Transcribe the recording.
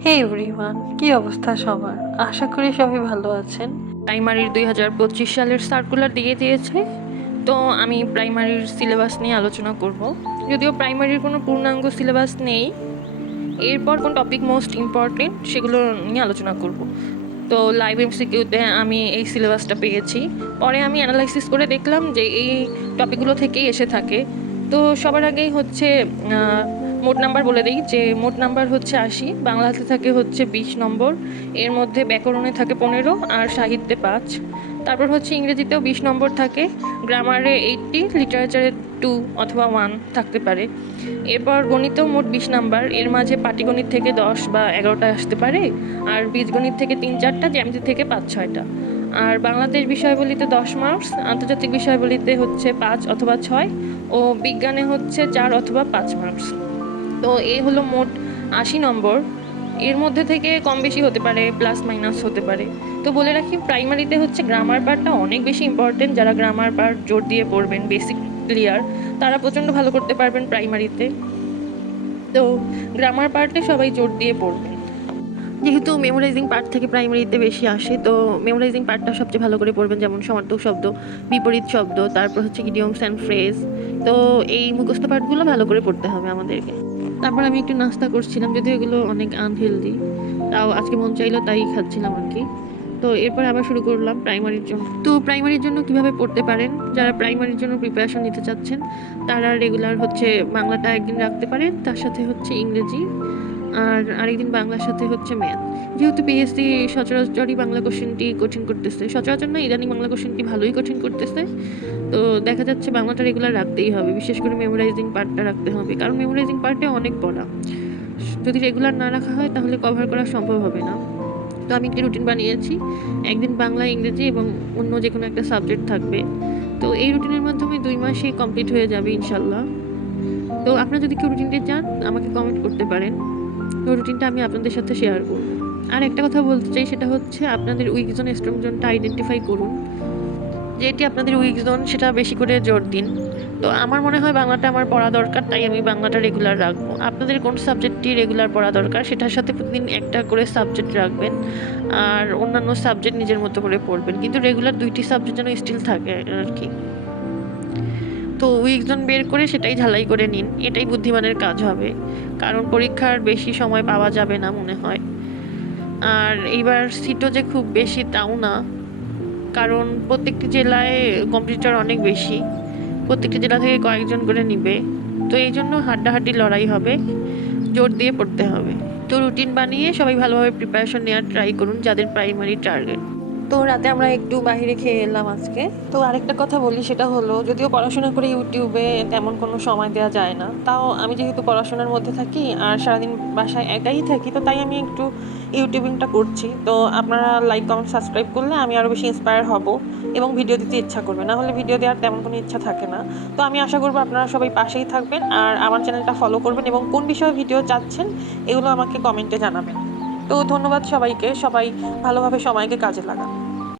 হে everyone, কি অবস্থা সবার? আশা করি সবাই ভালো আছেন। প্রাইমারির 2025 সালের সার্কুলার দিয়ে দিয়েছে, তো আমি প্রাইমারির সিলেবাস নিয়ে আলোচনা করব। যদিও প্রাইমারির কোনো পূর্ণাঙ্গ সিলেবাস নেই, এরপর কোন টপিক মোস্ট ইম্পর্টেন্ট সেগুলো নিয়ে আলোচনা করব। তো লাইভ এমসিকিউতে আমি এই সিলেবাসটা পেয়েছি, পরে আমি অ্যানালাইসিস করে দেখলাম যে এই টপিকগুলো থেকেই এসে থাকে। তো সবার আগেই হচ্ছে মোট নাম্বার বলে দিই যে মোট নাম্বার হচ্ছে 80, বাংলাতে থাকে হচ্ছে 20 নম্বর, এর মধ্যে ব্যাকরণে থাকে 15 আর সাহিত্যে 5। তারপর হচ্ছে ইংরেজিতেও 20 নম্বর থাকে, গ্রামারে 80, লিটারেচারে 2 অথবা 1 থাকতে পারে। এরপর গণিতেও মোট 20 নাম্বার, এর মাঝে পাটিগণিত থেকে 10 বা 11টা আসতে পারে, আর বীজগণিত থেকে 3-4টা, জ্যামিতি থেকে 5-6টা। আর বাংলাদেশ বিষয়াবলিতে 10 মার্কস, আন্তর্জাতিক বিষয়াবলিতে হচ্ছে 5 অথবা 6, ও বিজ্ঞানে হচ্ছে 4 অথবা 5 মার্কস। তো এই হলো মোট 80 নম্বর। এর মধ্যে থেকে কম বেশি হতে পারে, প্লাস মাইনাস হতে পারে। তো বলে রাখি, প্রাইমারিতে হচ্ছে গ্রামার পার্টটা অনেক বেশি ইম্পর্টেন্ট। যারা গ্রামার পার্ট জোর দিয়ে পড়বেন, বেসিক ক্লিয়ার, তারা প্রচণ্ড ভালো করতে পারবেন প্রাইমারিতে। তো গ্রামার পার্টে সবাই জোর দিয়ে পড়বেন। যেহেতু মেমোরাইজিং পার্ট থেকে প্রাইমারিতে বেশি আসে, তো মেমোরাইজিং পার্টটা সবচেয়ে ভালো করে পড়বেন, যেমন সমার্থক শব্দ, বিপরীত শব্দ, তারপর হচ্ছে ইডিয়মস অ্যান্ড ফ্রেজ। তো এই মুখস্থ পার্টগুলো ভালো করে পড়তে হবে আমাদেরকে। তারপর আমি একটু নাস্তা করছিলাম, যদিও এগুলো অনেক আনহেলদি, তাও আজকে মন চাইলো তাই খাচ্ছিলাম আর কি। তো এরপর আবার শুরু করলাম প্রাইমারির জন্য। তো প্রাইমারির জন্য কিভাবে পড়তে পারেন, যারা প্রাইমারির জন্য প্রিপারেশন নিতে চাচ্ছেন তারা রেগুলার হচ্ছে বাংলাটা একদিন রাখতে পারেন, তার সাথে হচ্ছে ইংরেজি, আর আরেকদিন বাংলার সাথে হচ্ছে ম্যাথ। যেহেতু পিএসসি সচরাচরই বাংলা কোশ্চেনটি কঠিন করতেছে, সচরাচর না, ইদানিং বাংলা কোশ্চেনটি ভালোই কঠিন করতেছে। তো দেখা যাচ্ছে বাংলাটা রেগুলার রাখতেই হবে, বিশেষ করে মেমোরাইজিং পার্টটা রাখতে হবে, কারণ মেমোরাইজিং পার্টে অনেক পড়া। যদি রেগুলার না রাখা হয় তাহলে কভার করা সম্ভব হবে না। তো আমি একটি রুটিন বানিয়েছি, একদিন বাংলা, ইংরেজি এবং অন্য যে কোনো একটা সাবজেক্ট থাকবে। তো এই রুটিনের মাধ্যমে 2 মাসেই কমপ্লিট হয়ে যাবে ইনশাল্লাহ। তো আপনারা যদি কেউ রুটিনটি চান আমাকে কমেন্ট করতে পারেন, তো রুটিনটা আমি আপনাদের সাথে শেয়ার করব। আর একটা কথা বলতে চাই, সেটা হচ্ছে আপনাদের উইক জোন, স্ট্রং জোনটা আইডেন্টিফাই করুন, যে এটি আপনাদের উইক জোন সেটা বেশি করে জোর দিন। তো আমার মনে হয় বাংলাটা আমার পড়া দরকার, তাই আমি বাংলাটা রেগুলার রাখবো। আপনাদের কোন সাবজেক্টটি রেগুলার পড়া দরকার সেটার সাথে প্রতিদিন একটা করে সাবজেক্ট রাখবেন, আর অন্যান্য সাবজেক্ট নিজের মতো করে পড়বেন, কিন্তু রেগুলার 2টি সাবজেক্ট যেন স্টিল থাকে আর কি। তো উইক জোন বের করে সেটাই ঝালাই করে নিন, এটাই বুদ্ধিমানের কাজ হবে, কারণ পরীক্ষার বেশি সময় পাওয়া যাবে না মনে হয়। আর এইবার সিটও যে খুব বেশি তাও না, কারণ প্রত্যেকটি জেলায় কম্পিটিটর অনেক বেশি, প্রত্যেকটি জেলা থেকে কয়েকজন করে নিবে। তো এই জন্য হাড্ডাহাড্ডি লড়াই হবে, জোর দিয়ে পড়তে হবে। তো রুটিন বানিয়ে সবাই ভালোভাবে প্রিপারেশন নেওয়ার ট্রাই করুন যাদের প্রাইমারি টার্গেট। তো রাতে আমরা একটু বাইরে খেয়ে এলাম আজকে। তো আরেকটা কথা বলি, সেটা হলো, যদিও পড়াশোনা করে ইউটিউবে তেমন কোনো সময় দেওয়া যায় না, তাও আমি যেহেতু পড়াশোনার মধ্যে থাকি আর সারাদিন বাসায় একাই থাকি, তো তাই আমি একটু ইউটিউবিংটা করছি। তো আপনারা লাইক, কমেন্ট, সাবস্ক্রাইব করলে আমি আরও বেশি ইন্সপায়ার হব এবং ভিডিও দিতে ইচ্ছা করবে, না হলে ভিডিও দেওয়ার তেমন কোনো ইচ্ছা থাকে না। তো আমি আশা করবো আপনারা সবাই পাশেই থাকবেন আর আমার চ্যানেলটা ফলো করবেন, এবং কোন বিষয়ে ভিডিও চাচ্ছেন এগুলো আমাকে কমেন্টে জানাবেন। তো ধন্যবাদ সবাইকে, সবাই ভালোভাবে সময়কে কাজে লাগান।